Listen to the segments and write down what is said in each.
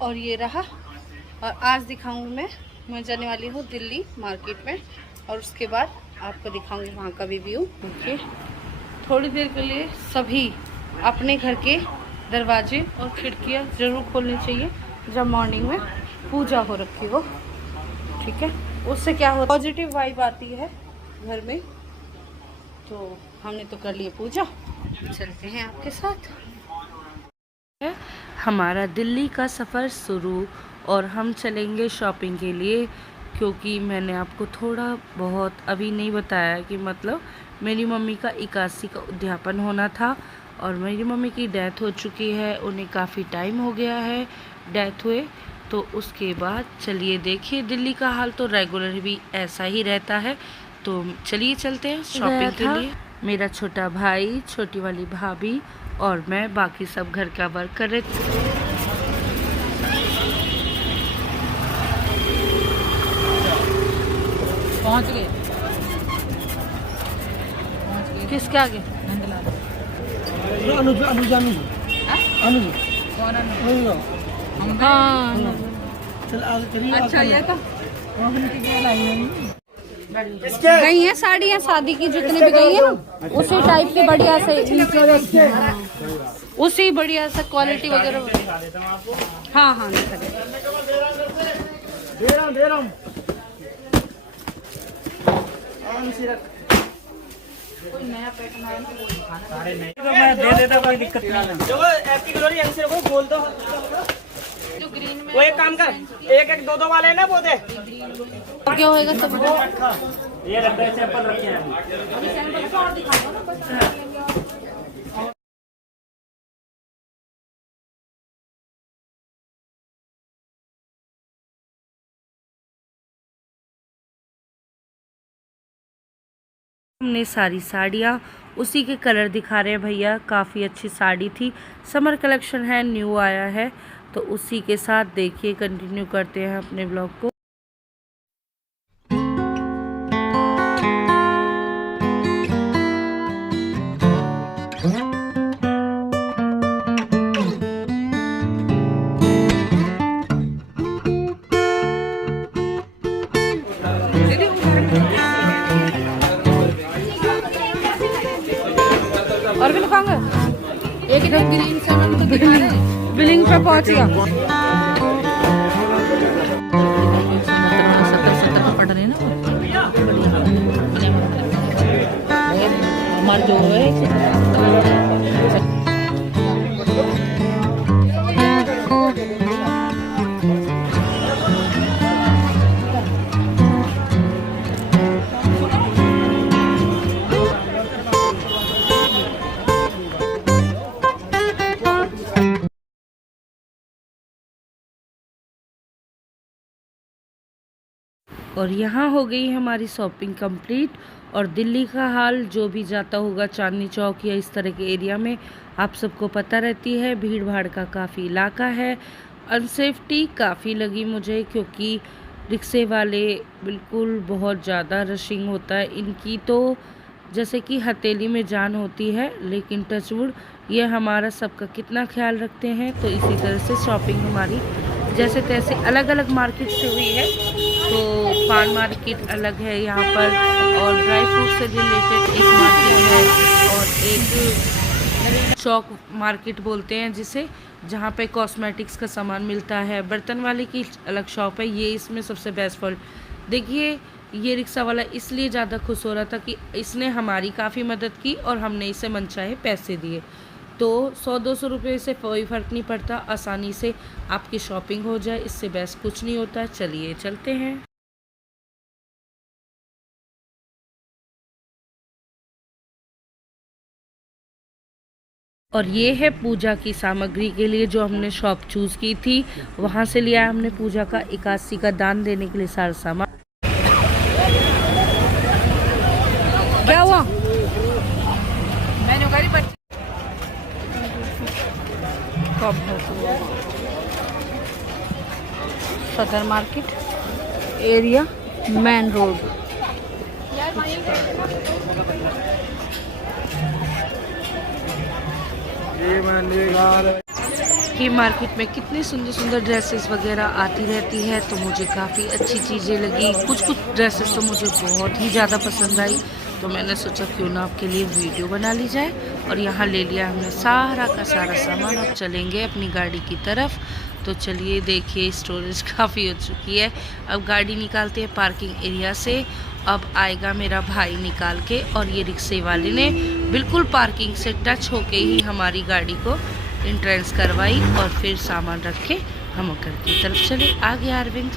और ये रहा। और आज दिखाऊंगी मैं जाने वाली हूँ दिल्ली मार्केट में, और उसके बाद आपको दिखाऊंगी वहाँ का भी व्यू। ओके, थोड़ी देर के लिए सभी अपने घर के दरवाजे और खिड़कियाँ ज़रूर खोलनी चाहिए जब मॉर्निंग में पूजा हो रखी हो, ठीक है। उससे क्या हो, पॉजिटिव वाइब आती है घर में। तो हमने तो कर लिए पूजा, चलते हैं आपके साथ। हमारा दिल्ली का सफ़र शुरू, और हम चलेंगे शॉपिंग के लिए, क्योंकि मैंने आपको थोड़ा बहुत अभी नहीं बताया कि मतलब मेरी मम्मी का 81 का उद्यापन होना था, और मेरी मम्मी की डेथ हो चुकी है, उन्हें काफ़ी टाइम हो गया है डेथ हुए। तो उसके बाद चलिए देखिए, दिल्ली का हाल तो रेगुलर भी ऐसा ही रहता है। तो चलिए चलते हैं शॉपिंग के लिए। मेरा छोटा भाई, छोटी वाली भाभी और मैं, बाकी सब घर का वर्क कर रहे थे। पहुंच गए। किसके आगे? अनुज अनुज अनुज अनुज हाँ, चल आगे करिए। अच्छा ये तो गई है साड़ियाँ शादी की जितनी भी गई है ना, उसी टाइप की बढ़िया से, उसी बढ़िया से क्वालिटी वगैरह। हाँ हाँ दे रहा हूँ। कोई नया पैटर्न आया ना वो दिखाना। मैं दे देता, कोई दिक्कत नहीं। जो एपी ग्लोरी यहीं से को बोल दो। जो ग्रीन में वो एक काम कर, एक एक दो दो वाले ना वो दे। क्या होएगा सब? ये रखते सैंपल रखे हैं। हमने सारी साड़ियाँ उसी के कलर दिखा रहे हैं भैया, काफ़ी अच्छी साड़ी थी, समर कलेक्शन है, न्यू आया है। तो उसी के साथ देखिए कंटिन्यू करते हैं अपने ब्लॉग को। और भी लिखाऊंगा एकदम ग्रीन से, हम तो बिलिंग पे पहुंच गया। 70 का पड़ रहे हैं ना हमारे जो है। और यहाँ हो गई हमारी शॉपिंग कंप्लीट। और दिल्ली का हाल जो भी जाता होगा चांदनी चौक या इस तरह के एरिया में, आप सबको पता रहती है, भीड़ भाड़ का काफ़ी इलाका है। अनसेफ्टी काफ़ी लगी मुझे, क्योंकि रिक्शे वाले बिल्कुल बहुत ज़्यादा रशिंग होता है इनकी, तो जैसे कि हथेली में जान होती है, लेकिन टचवुड ये हमारा सबका कितना ख्याल रखते हैं। तो इसी तरह से शॉपिंग हमारी जैसे तैसे अलग अलग मार्केट से हुई है। तो पान मार्केट अलग है यहाँ पर, और ड्राई फ्रूट से रिलेटेड एक मार्केट है, और एक चौक मार्केट बोलते हैं जिसे, जहाँ पे कॉस्मेटिक्स का सामान मिलता है। बर्तन वाले की अलग शॉप है, ये इसमें सबसे बेस्ट फॉल्ट। देखिए ये रिक्शा वाला इसलिए ज़्यादा खुश हो रहा था कि इसने हमारी काफ़ी मदद की और हमने इसे मनचाहे पैसे दिए। तो 100-200 रुपये से कोई फ़र्क नहीं पड़ता, आसानी से आपकी शॉपिंग हो जाए, इससे बेस्ट कुछ नहीं होता। चलिए चलते हैं। और ये है पूजा की सामग्री के लिए जो हमने शॉप चूज़ की थी, वहाँ से लिया हमने पूजा का 81 का दान देने के लिए सारा सामान। क्या हुआ? मैंने कहा सदर मार्केट एरिया, मेन रोड। ये देखिए मार्केट में कितनी सुंदर सुंदर ड्रेसेस वगैरह आती रहती है, तो मुझे काफ़ी अच्छी चीज़ें लगी। कुछ ड्रेसेस तो मुझे बहुत ही ज़्यादा पसंद आई, तो मैंने सोचा क्यों ना आपके लिए वीडियो बना ली जाए। और यहाँ ले लिया हमने सारा का सारा सामान। अब चलेंगे अपनी गाड़ी की तरफ। तो चलिए देखिए स्टोरेज काफ़ी हो चुकी है। अब गाड़ी निकालते हैं पार्किंग एरिया से। अब आएगा मेरा भाई निकाल के, और ये रिक्शे वाले ने बिल्कुल पार्किंग से टच होके ही हमारी गाड़ी को एंट्रेंस करवाई, और फिर सामान रख के हम घर की तरफ चले। आ गया अरविंद।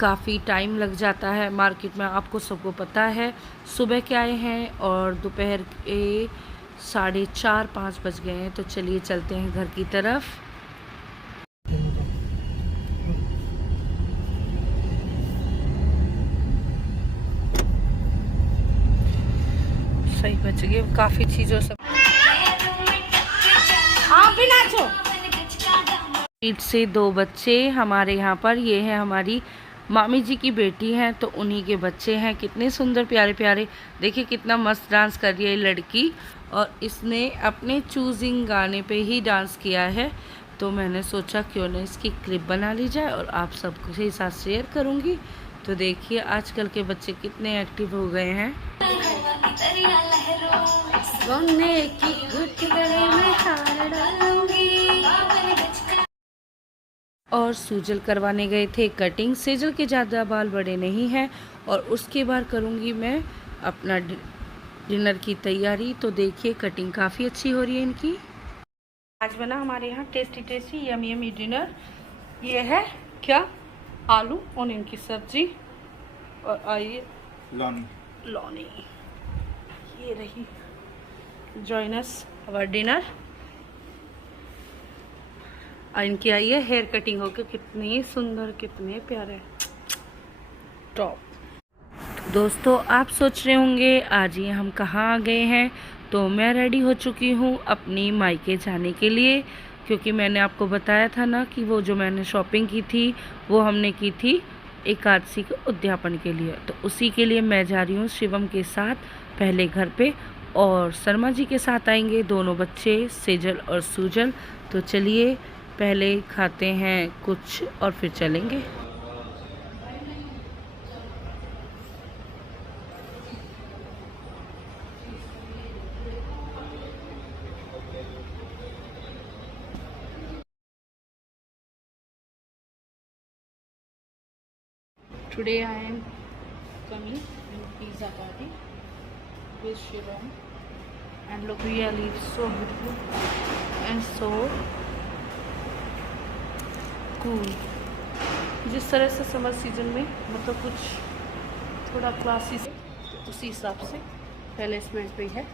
काफ़ी टाइम लग जाता है मार्केट में, आपको सबको पता है। सुबह के आए हैं और दोपहर के 4:30-5 बज गए हैं। तो चलिए चलते हैं घर की तरफ। सही बच गए काफ़ी चीज़ों से। आप भी नाचो। ईद से 2 बच्चे हमारे यहाँ पर, ये है हमारी मामी जी की बेटी हैं, तो उन्हीं के बच्चे हैं। कितने सुंदर प्यारे प्यारे, देखिए कितना मस्त डांस कर रही है लड़की। और इसने अपने चूजिंग गाने पे ही डांस किया है, तो मैंने सोचा क्यों ना इसकी क्लिप बना ली जाए और आप सबके साथ शेयर करूँगी। तो देखिए आजकल के बच्चे कितने एक्टिव हो गए हैं। और सूजल करवाने गए थे कटिंग। सेजल के ज़्यादा बाल बड़े नहीं हैं, और उसके बाद करूँगी मैं अपना डिनर की तैयारी। तो देखिए कटिंग काफ़ी अच्छी हो रही है इनकी। आज बना हमारे यहाँ tasty tasty yummy yummy dinner. ये है क्या, आलू ऑनियन की सब्जी, और आइए लौनी। ये रही जॉइन अस आवर डिनर। और इनकी आई है हेयर कटिंग होके, कितने सुंदर कितने प्यारे टॉप। दोस्तों आप सोच रहे होंगे आज ये हम कहाँ आ गए हैं, तो मैं रेडी हो चुकी हूँ अपनी मायके जाने के लिए। क्योंकि मैंने आपको बताया था ना कि वो जो मैंने शॉपिंग की थी वो हमने की थी एकादशी के उद्यापन के लिए। तो उसी के लिए मैं जा रही हूँ शिवम के साथ पहले घर पे, और शर्मा जी के साथ आएंगे दोनों बच्चे सेजल और सूजल। तो चलिए पहले खाते हैं कुछ और फिर चलेंगे। Today I am coming in pizza party with Shivam, and look, really so beautiful and so cool. जिस तरह से समर सीजन में मतलब कुछ थोड़ा क्लासी से, उसी हिसाब से प्लेसमेंट भी है,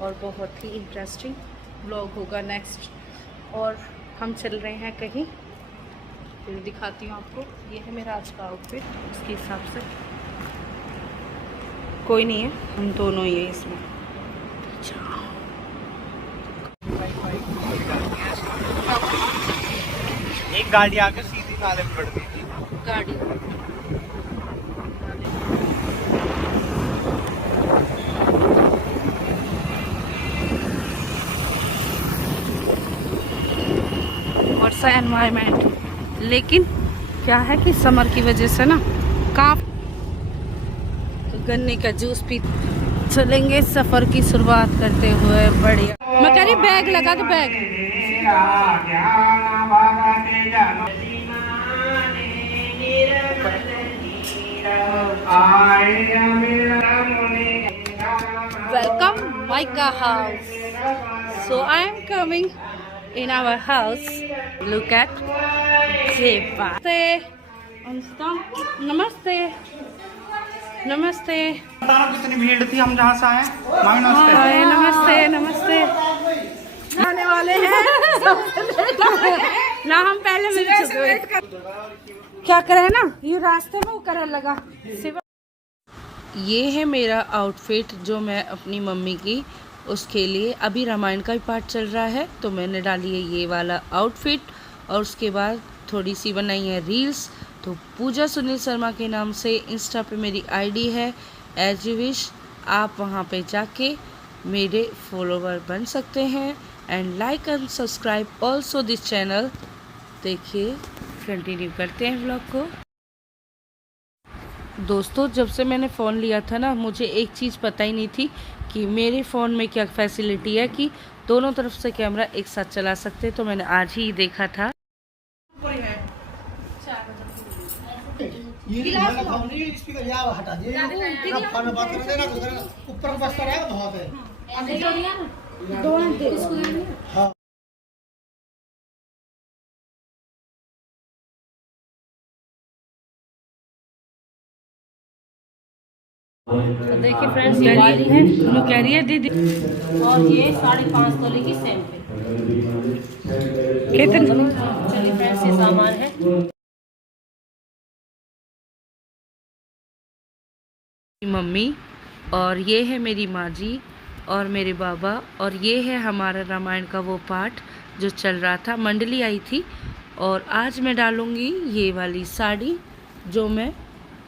और बहुत ही इंटरेस्टिंग व्लॉग होगा नेक्स्ट। और हम चल रहे हैं कहीं, फिर दिखाती हूँ आपको। ये है मेरा आज का आउटफिट, उसके हिसाब से कोई नहीं है, हम दोनों ही हैं इसमें। एक गाड़ी आकर सीधी नाले में पड़ती थी। गाड़ी और सा एनवायरनमेंट, लेकिन क्या है कि समर की वजह से ना काफी गन्ने का जूस पी। चलेंगे सफर की शुरुआत करते हुए। बढ़िया मैं कह रही बैग लगा दो, bag. Welcome mica house. So I am coming in our house. Look at Jeva. नमस्ते नमस्ते। बताओ कितनी भीड़ थी, हम जहाँ से आए। हाय नमस्ते नमस्ते। आने वाले हैं ना, हम पहले मिल चुके। क्या करे ना, ये रास्ते में वो करे लगा। ये है मेरा आउटफिट जो मैं अपनी मम्मी की उसके लिए, अभी रामायण का भी पाठ चल रहा है तो मैंने डाली है ये वाला आउटफिट। और उसके बाद थोड़ी सी बनाई है रील्स। तो पूजा सुनील शर्मा के नाम से इंस्टा पे मेरी आईडी है, एज यू विश। आप वहाँ पे जाके मेरे फॉलोवर बन सकते हैं। And like and subscribe also this channel. देखिए कंटिन्यू करते हैं व्लॉग को। दोस्तों जब से मैंने फ़ोन लिया था ना, मुझे एक चीज़ पता ही नहीं थी कि मेरे फ़ोन में क्या फैसिलिटी है कि दोनों तरफ से कैमरा एक साथ चला सकते हैं। तो मैंने आज ही देखा था। ये स्पीकर यहाँ हटा दिए, फोन में बात करते ना, ऊपर बजता रहेगा बहुत है। हाँ तो देखिए फ्रेंड्स, ये वाली है वो कह रही है दीदी और ये 5.5 तोले की सेम पे। कितने चलिए फ्रेंड्स, ये सामान है। मम्मी और ये है मेरी माँ जी और मेरे बाबा, और ये है हमारा रामायण का वो पाठ जो चल रहा था। मंडली आई थी और आज मैं डालूँगी ये वाली साड़ी जो मैं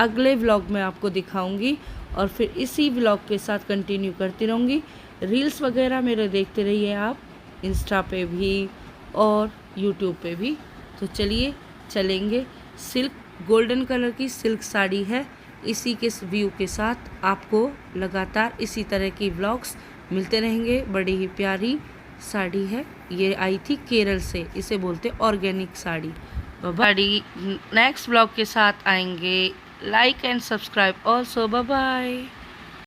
अगले व्लॉग में आपको दिखाऊंगी, और फिर इसी व्लॉग के साथ कंटिन्यू करती रहूँगी। रील्स वगैरह मेरे देखते रहिए आप, इंस्टा पे भी और यूट्यूब पे भी। तो चलिए चलेंगे। सिल्क गोल्डन कलर की सिल्क साड़ी है। इसी के व्यू के साथ आपको लगातार इसी तरह की व्लॉग्स मिलते रहेंगे। बड़ी ही प्यारी साड़ी है, ये आई थी केरल से, इसे बोलते organic sari. Sari next vlog के साथ आएंगे। Like and subscribe also. Bye bye.